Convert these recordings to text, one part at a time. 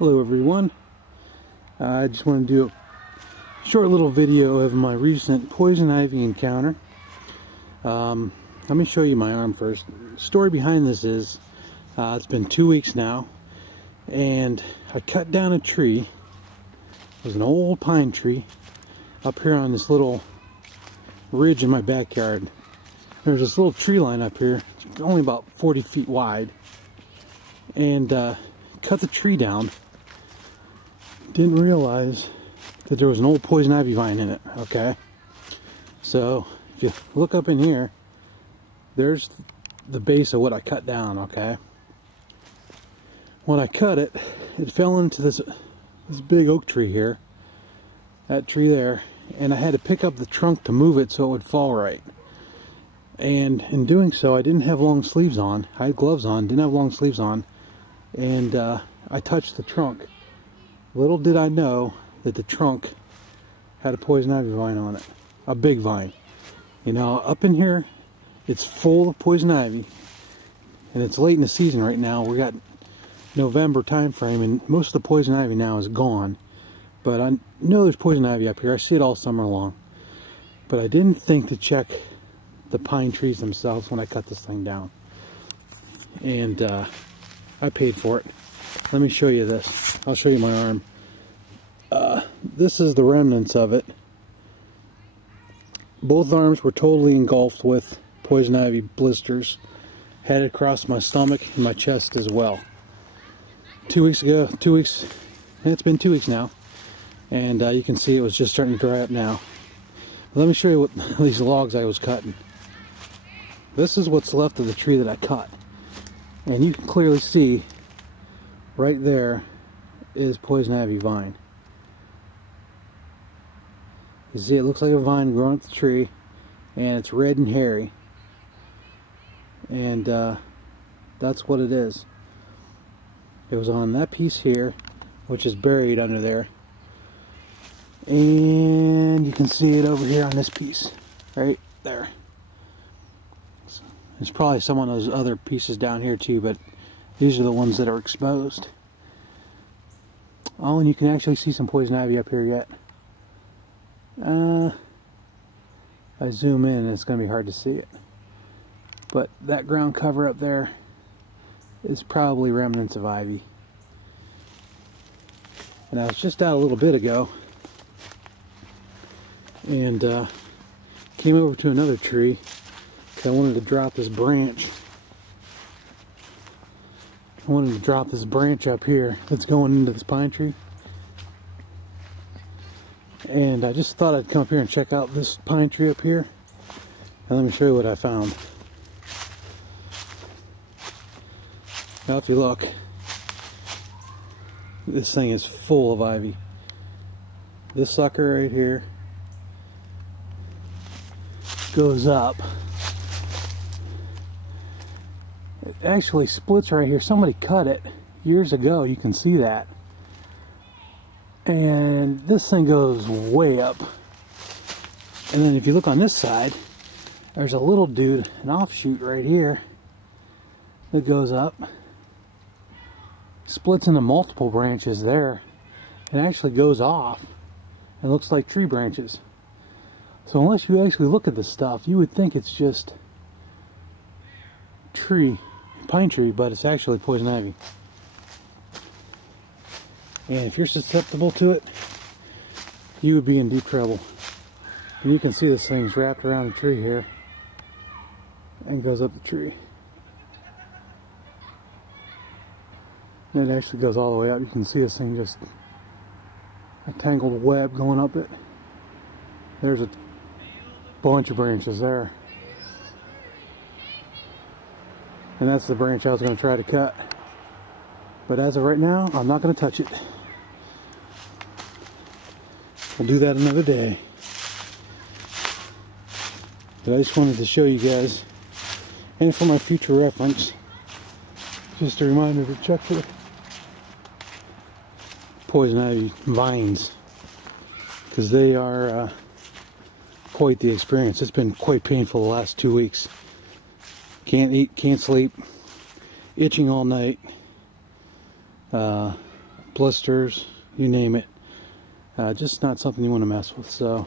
Hello everyone, I just want to do a short little video of my recent poison ivy encounter. Let me show you my arm first. The story behind this is, it's been 2 weeks now, and I cut down a tree. It was an old pine tree up here on this little ridge in my backyard. There's this little tree line up here, it's only about 40 feet wide, and cut the tree down. Didn't realize that there was an old poison ivy vine in it. Okay, so if you look up in here, there's the base of what I cut down. Okay, when I cut it, it fell into this big oak tree here, that tree there, and I had to pick up the trunk to move it so it would fall right. And in doing so, I didn't have long sleeves on. I had gloves on, didn't have long sleeves on, and I touched the trunk. Little did I know that the trunk had a poison ivy vine on it. A big vine. You know, up in here, it's full of poison ivy. And it's late in the season right now. We got November time frame, and most of the poison ivy now is gone. But I know there's poison ivy up here. I see it all summer long. But I didn't think to check the pine trees themselves when I cut this thing down. And I paid for it. Let me show you this. I'll show you my arm. This is the remnants of it. Both arms were totally engulfed with poison ivy blisters. Had it across my stomach and my chest as well. 2 weeks ago, it's been 2 weeks now. And you can see it was just starting to dry up now. Let me show you what these logs I was cutting. This is what's left of the tree that I cut. And you can clearly see right there is poison ivy vine. You see, it looks like a vine growing up the tree, and it's red and hairy. And that's what it is. It was on that piece here, which is buried under there. And you can see it over here on this piece, right there. There's probably some of those other pieces down here too, but these are the ones that are exposed. Oh, and you can actually see some poison ivy up here yet. I zoom in and it's going to be hard to see it. But that ground cover up there is probably remnants of ivy. And I was just out a little bit ago and came over to another tree because I wanted to drop this branch. I wanted to drop this branch up here that's going into this pine tree. And I just thought I'd come up here and check out this pine tree up here. And let me show you what I found. Now if you look, this thing is full of ivy. This sucker right here goes up. It actually splits right here. Somebody cut it years ago. You can see that. And this thing goes way up. And then if you look on this side, there's a little dude, an offshoot right here, that goes up. Splits into multiple branches there. And actually goes off. And looks like tree branches. So unless you actually look at this stuff, you would think it's just pine tree, but it's actually poison ivy. And if you're susceptible to it, you would be in deep trouble. And you can see this thing's wrapped around the tree here and goes up the tree. And it actually goes all the way up. You can see this thing just a tangled web going up it. There's a bunch of branches there. And that's the branch I was going to try to cut. But as of right now, I'm not going to touch it. We'll do that another day. But I just wanted to show you guys, and for my future reference, just to remind me to check for poison ivy vines. Because they are quite the experience. It's been quite painful the last 2 weeks. Can't eat, can't sleep, itching all night. blisters, you name it. Just not something you want to mess with. So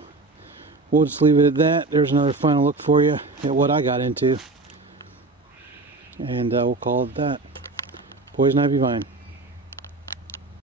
we'll just leave it at that. There's another final look for you at what I got into. And we'll call it that. Poison ivy vine.